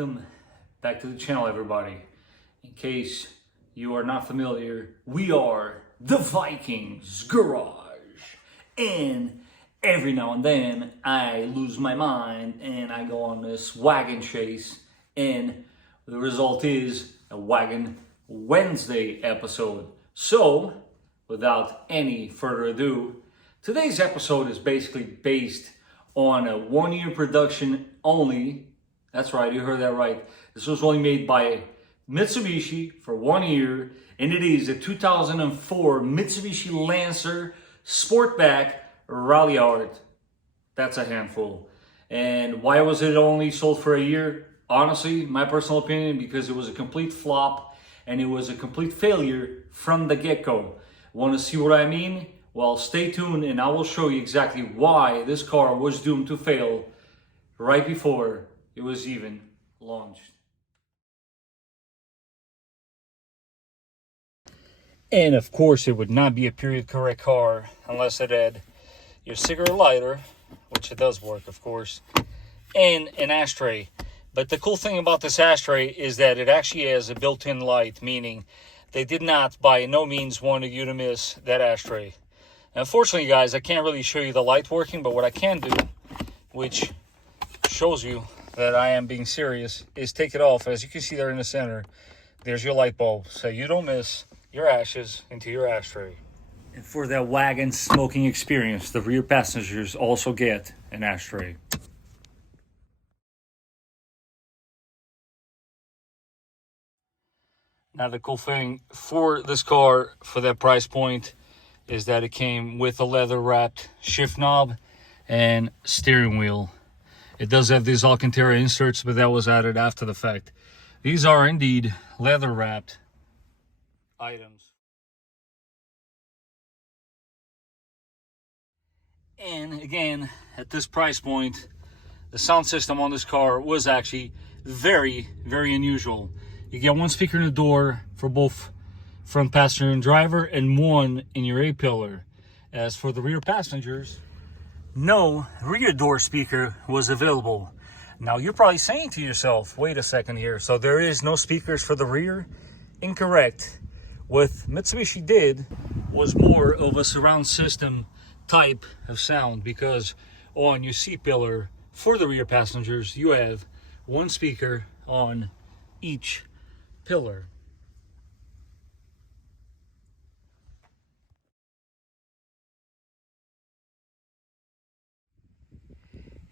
welcome back to the channel, everybody. In case you are not familiar, we are the Vikings Garage, and every now and then I lose my mind and I go on this wagon chase, and the result is a Wagon Wednesday episode. So without any further ado, today's episode is basically based on a 1 year production only. That's right, you heard that right. This was only made by Mitsubishi for 1 year, and it is a 2004 Mitsubishi Lancer Sportback Ralliart. That's a handful. And why was it only sold for a year? Honestly, my personal opinion, because it was a complete flop and it was a complete failure from the get-go. Want to see what I mean? Well, stay tuned and I will show you exactly why this car was doomed to fail right before it was even launched. And of course, it would not be a period correct car unless it had your cigarette lighter, which it does work, of course, and an ashtray. But the cool thing about this ashtray is that it actually has a built-in light, meaning they did not by no means want you to miss that ashtray. And unfortunately, guys, I can't really show you the light working, but what I can do, which shows you that I am being serious, is take it off. As you can see there in the center, there's your light bulb, so you don't miss your ashes into your ashtray. And for that wagon smoking experience, the rear passengers also get an ashtray. Now the cool thing for this car, for that price point, is that it came with a leather wrapped shift knob and steering wheel. It does have these Alcantara inserts, but that was added after the fact. These are indeed leather wrapped items. And again, at this price point, the sound system on this car was actually very, very unusual. You get one speaker in the door for both front passenger and driver, and one in your A-pillar. As for the rear passengers, no rear door speaker was available. Now you're probably saying to yourself, wait a second here, so there is no speakers for the rear? Incorrect. What Mitsubishi did was more of a surround system type of sound, because on your C-pillar for the rear passengers, you have one speaker on each pillar.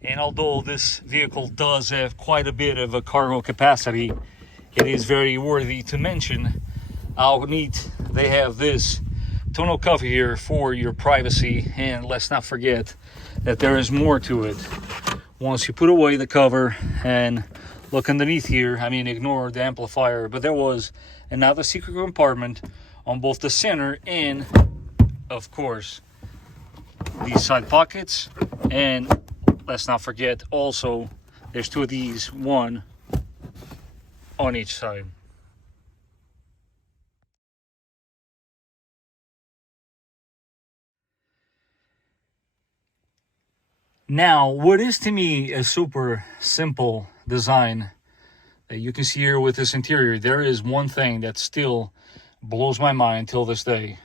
And although this vehicle does have quite a bit of a cargo capacity, it is very worthy to mention how neat they have this tonneau cover here for your privacy. And let's not forget that there is more to it. Once you put away the cover and look underneath here, I mean, ignore the amplifier, but there was another secret compartment on both the center and, of course, these side pockets. And let's not forget also, there's two of these, one on each side. Now, what is to me a super simple design that you can see here with this interior, there is one thing that still blows my mind till this day.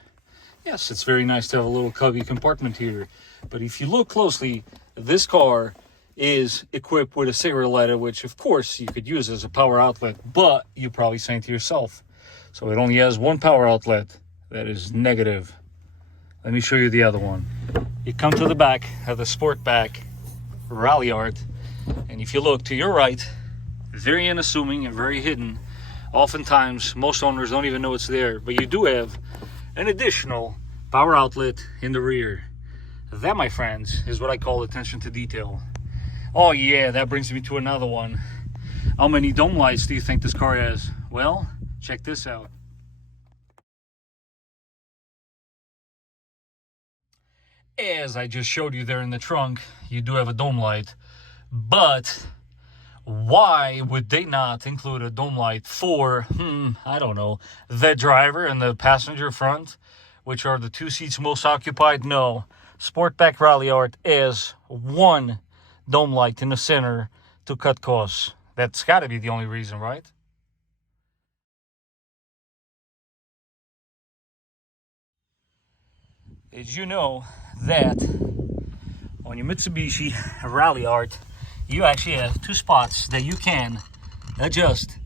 Yes, it's very nice to have a little cubby compartment here, but if you look closely, this car is equipped with a cigarette lighter, which of course you could use as a power outlet, but you're probably saying to yourself, so it only has one power outlet that is negative. Let me show you the other one. You come to the back of the Sportback Ralliart, and if you look to your right, very unassuming and very hidden, oftentimes most owners don't even know it's there, but you do have an additional power outlet in the rear. That, my friends, is what I call attention to detail. Oh yeah, that brings me to another one. How many dome lights do you think this car has? Well, check this out. As I just showed you there in the trunk, you do have a dome light, but why would they not include a dome light for, I don't know, the driver and the passenger front, which are the two seats most occupied? No, Sportback Ralliart has one dome light in the center to cut costs. That's got to be the only reason, right? Did you know that on your Mitsubishi Ralliart, you actually have two spots that you can adjust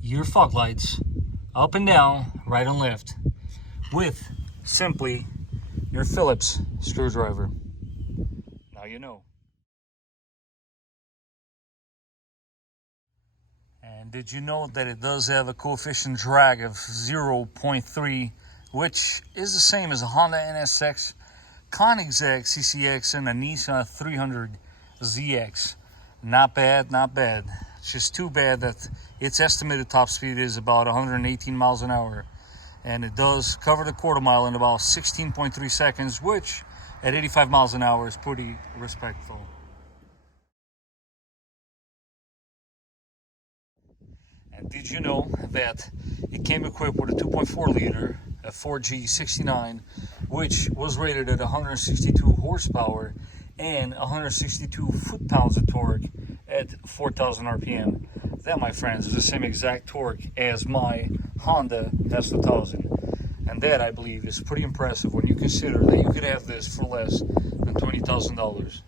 your fog lights up and down, right and left, with simply your Phillips screwdriver? Now you know. And did you know that it does have a coefficient drag of 0.3, which is the same as a Honda NSX, Koenigsegg CCX, and a Nissan 300ZX? Not bad, not bad. It's just too bad that its estimated top speed is about 118 miles an hour. And it does cover the quarter mile in about 16.3 seconds, which at 85 miles an hour is pretty respectful. And did you know that it came equipped with a 2.4 liter, a 4G69, which was rated at 162 horsepower and 162 foot-pounds of torque at 4,000 RPM. That, my friends, is the same exact torque as my Honda S2000. And that, I believe, is pretty impressive when you consider that you could have this for less than $20,000.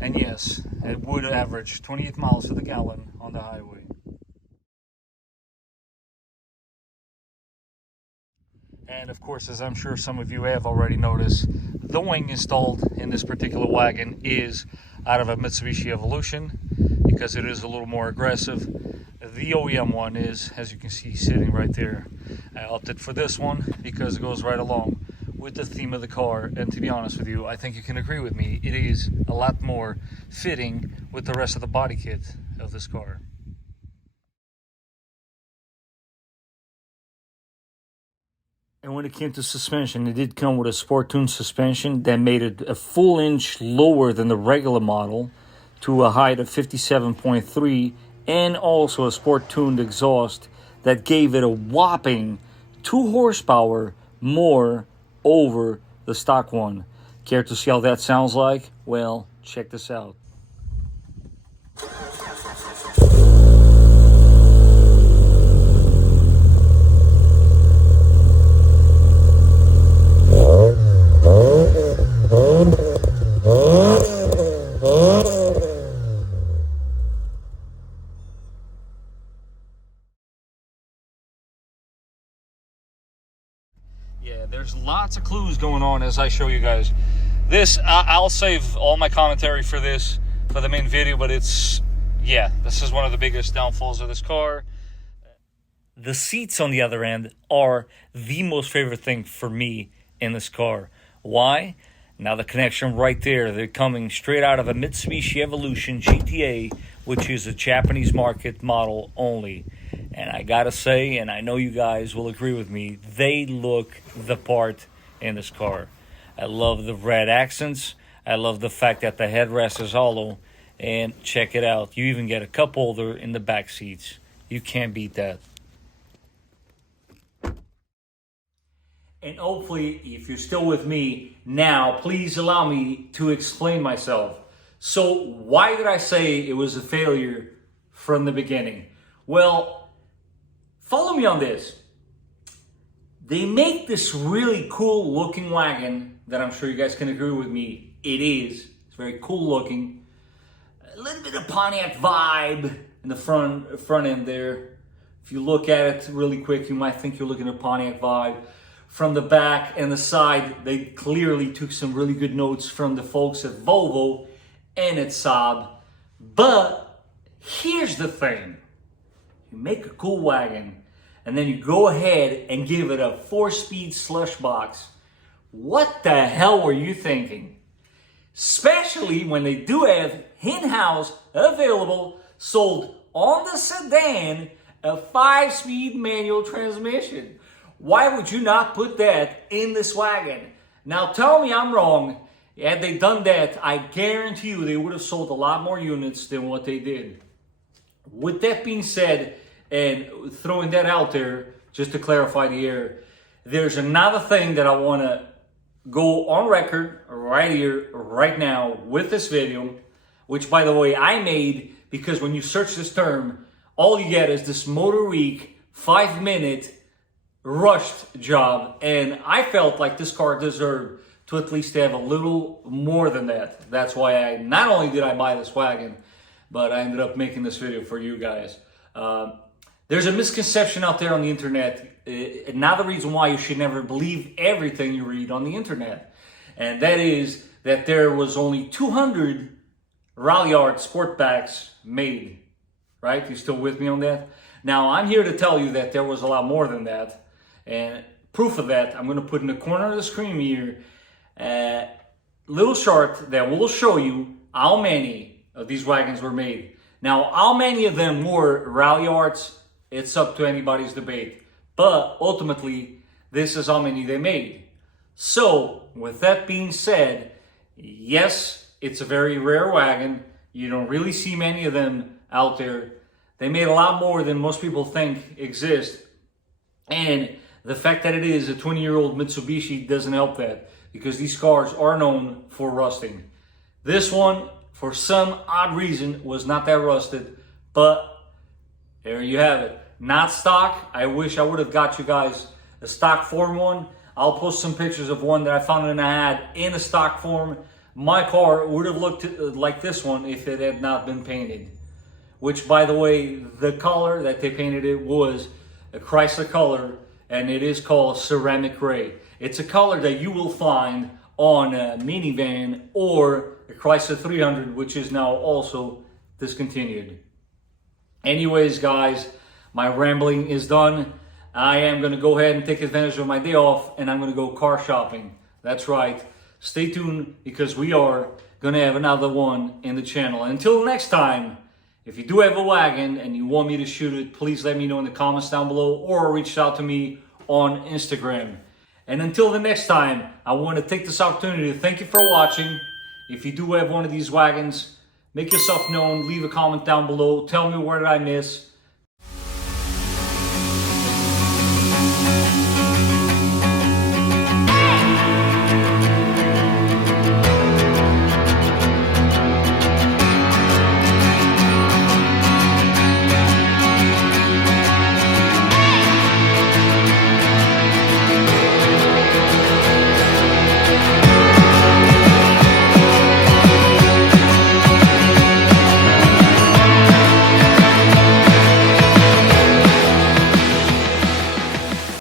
And yes, it would average 28 miles to the gallon on the highway. And of course, as I'm sure some of you have already noticed, the wing installed in this particular wagon is out of a Mitsubishi Evolution because it is a little more aggressive. The OEM one is, as you can see, sitting right there. I opted for this one because it goes right along with the theme of the car, and to be honest with you, I think you can agree with me, it is a lot more fitting with the rest of the body kit of this car. And when it came to suspension, it did come with a sport tuned suspension that made it a full inch lower than the regular model to a height of 57.3, and also a sport tuned exhaust that gave it a whopping 2 horsepower more over the stock one. Care to see how that sounds like? Well, check this out. Yeah, there's lots of clues going on as I show you guys. This, I'll save all my commentary for this, for the main video, but it's, yeah, this is one of the biggest downfalls of this car. The seats on the other end are the most favorite thing for me in this car. Why? Now the connection right there, they're coming straight out of a Mitsubishi Evolution GTA, which is a Japanese market model only. And I gotta say, and I know you guys will agree with me, they look the part in this car. I love the red accents. I love the fact that the headrest is hollow. And check it out, you even get a cup holder in the back seats. You can't beat that. And hopefully, if you're still with me now, please allow me to explain myself. So why did I say it was a failure from the beginning? Well, follow me on this. They make this really cool looking wagon that I'm sure you guys can agree with me. It is. It's very cool looking. A little bit of Pontiac vibe in the front end there. If you look at it really quick, you might think you're looking at a Pontiac vibe. From the back and the side, they clearly took some really good notes from the folks at Volvo and at Saab. But here's the thing. You make a cool wagon, and then you go ahead and give it a 4-speed slush box. What the hell were you thinking? Especially when they do have in-house available, sold on the sedan, a 5-speed manual transmission. Why would you not put that in this wagon? Now tell me I'm wrong. Had they done that, I guarantee you they would have sold a lot more units than what they did. With that being said, and throwing that out there, just to clarify the air, there's another thing that I want to go on record right here, right now with this video, which by the way, I made because when you search this term, all you get is this Motor Week 5-minute rushed job. And I felt like this car deserved to at least have a little more than that. That's why not only did I buy this wagon, but I ended up making this video for you guys. There's a misconception out there on the internet, and now the reason why you should never believe everything you read on the internet. And that is that there was only 200 Ralliart Sportbacks made, right? You still with me on that? Now, I'm here to tell you that there was a lot more than that. And proof of that, I'm going to put in the corner of the screen here a little chart that will show you how many of these wagons were made. Now, how many of them were Ralliarts, it's up to anybody's debate. But ultimately, this is how many they made. So, with that being said, yes, it's a very rare wagon. You don't really see many of them out there. They made a lot more than most people think exist. And the fact that it is a 20-year-old Mitsubishi doesn't help that, because these cars are known for rusting. This one, for some odd reason, was not that rusted, but there you have it. Not stock. I wish I would have got you guys a stock form one. I'll post some pictures of one that I found in a ad in a stock form. My car would have looked like this one if it had not been painted. Which, by the way, the color that they painted it was a Chrysler color, and it is called ceramic gray. It's a color that you will find on a minivan or a Chrysler 300, which is now also discontinued. Anyways, guys, my rambling is done. I am going to go ahead and take advantage of my day off, and I'm going to go car shopping. That's right. Stay tuned, because we are going to have another one in the channel. And until next time, if you do have a wagon and you want me to shoot it, please let me know in the comments down below, or reach out to me on Instagram. And until the next time, I want to take this opportunity to thank you for watching. If you do have one of these wagons, make yourself known, leave a comment down below, tell me where did I miss.